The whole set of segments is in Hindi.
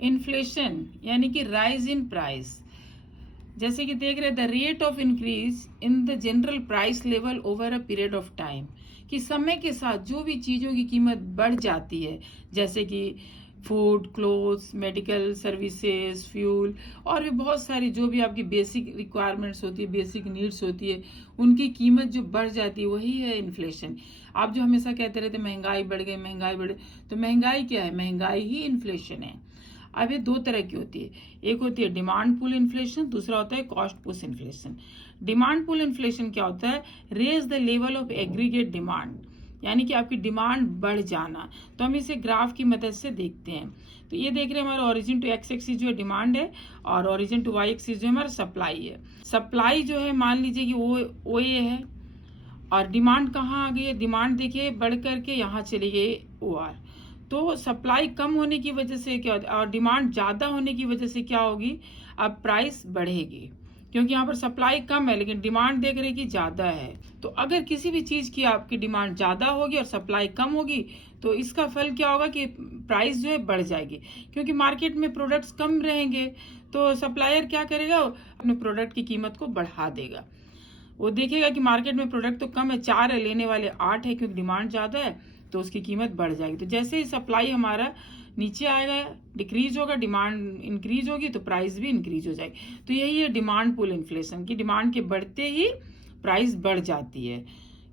इन्फ्लेशन यानी कि राइज इन प्राइस। जैसे कि देख रहे the rate of increase in the general price level over a period of time, कि समय के साथ जो भी चीज़ों की कीमत बढ़ जाती है, जैसे कि food, clothes, medical services, fuel और भी बहुत सारी जो भी आपकी बेसिक रिक्वायरमेंट्स होती है, बेसिक नीड्स होती है, उनकी कीमत जो बढ़ जाती है वही है इन्फ्लेशन। आप जो हमेशा कहते रहते महंगाई बढ़ गई, महंगाई बढ़ गई, तो महंगाई क्या है? महंगाई ही इन्फ्लेशन है। अब ये दो तरह की होती है, एक होती है डिमांड पुल इन्फ्लेशन, दूसरा होता है cost push inflation. Demand pull inflation क्या होता है? Raise the level of aggregate demand, यानी कि आपकी डिमांड बढ़ जाना। तो हम इसे ग्राफ की मदद से देखते हैं। तो ये देख रहे हैं हमारा ओरिजिन टू एक्स एक्सिस जो है डिमांड है, और ओरिजिन टू वाई एक्सिस जो है हमारा सप्लाई है। सप्लाई जो है मान लीजिए कि वो ये है, और डिमांड कहाँ आ गई है? डिमांड देखिए बढ़ करके यहाँ चली गई ओ आर। तो सप्लाई कम होने की वजह से क्या होता है, और डिमांड ज़्यादा होने की वजह से क्या होगी? अब प्राइस बढ़ेगी, क्योंकि यहाँ पर सप्लाई कम है लेकिन डिमांड देख रहे कि ज़्यादा है। तो अगर किसी भी चीज़ की आपकी डिमांड ज़्यादा होगी और सप्लाई कम होगी, तो इसका फल क्या होगा कि प्राइस जो है बढ़ जाएगी, क्योंकि मार्केट में प्रोडक्ट्स कम रहेंगे। तो सप्लायर क्या करेगा? अपने प्रोडक्ट की कीमत को बढ़ा देगा। वो देखेगा कि मार्केट में प्रोडक्ट तो कम है, 4 है, लेने वाले 8 है, क्योंकि डिमांड ज़्यादा है, तो उसकी कीमत बढ़ जाएगी। तो जैसे ही सप्लाई हमारा नीचे आएगा, डिक्रीज होगा, डिमांड इंक्रीज होगी, तो प्राइस भी इंक्रीज हो जाएगी। तो यही है डिमांड पुल इन्फ्लेशन, की डिमांड के बढ़ते ही प्राइस बढ़ जाती है,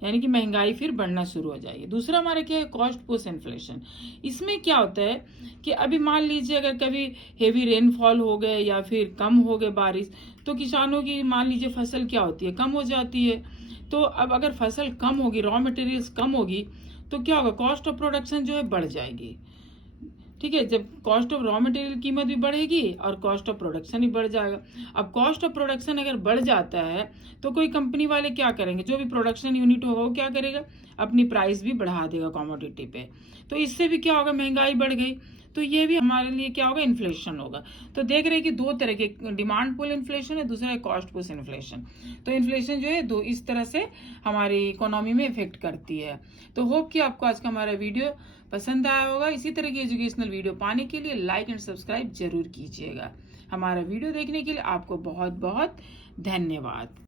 यानी कि महंगाई फिर बढ़ना शुरू हो जाएगी। दूसरा हमारा क्या है? Cost push inflation. इसमें क्या होता है कि अभी मान लीजिए अगर कभी हेवी रेनफॉल हो गए या फिर कम हो गए बारिश, तो किसानों की मान लीजिए फसल क्या होती है? कम हो जाती है। तो अब अगर फसल कम होगी, रॉ मटेरियल्स कम होगी, तो क्या होगा? कॉस्ट ऑफ प्रोडक्शन जो है बढ़ जाएगी। ठीक है, जब कॉस्ट ऑफ रॉ मटेरियल कीमत भी बढ़ेगी और कॉस्ट ऑफ प्रोडक्शन भी बढ़ जाएगा। अब कॉस्ट ऑफ प्रोडक्शन अगर बढ़ जाता है, तो कोई कंपनी वाले क्या करेंगे? जो भी प्रोडक्शन यूनिट होगा वो क्या करेगा? अपनी प्राइस भी बढ़ा देगा कमोडिटी पे। तो इससे भी क्या होगा? महंगाई बढ़ गई। तो ये भी हमारे लिए क्या होगा? इन्फ्लेशन होगा। तो देख रहे हैं कि दो तरह के, डिमांड पुल इन्फ्लेशन है, दूसरा है कॉस्ट पुश इन्फ्लेशन। तो इन्फ्लेशन जो है दो इस तरह से हमारी इकोनॉमी में इफेक्ट करती है। तो होप कि आपको आज का हमारा वीडियो पसंद आया होगा। इसी तरह की एजुकेशनल वीडियो पाने के लिए लाइक एंड सब्सक्राइब जरूर कीजिएगा। हमारा वीडियो देखने के लिए आपको बहुत बहुत धन्यवाद।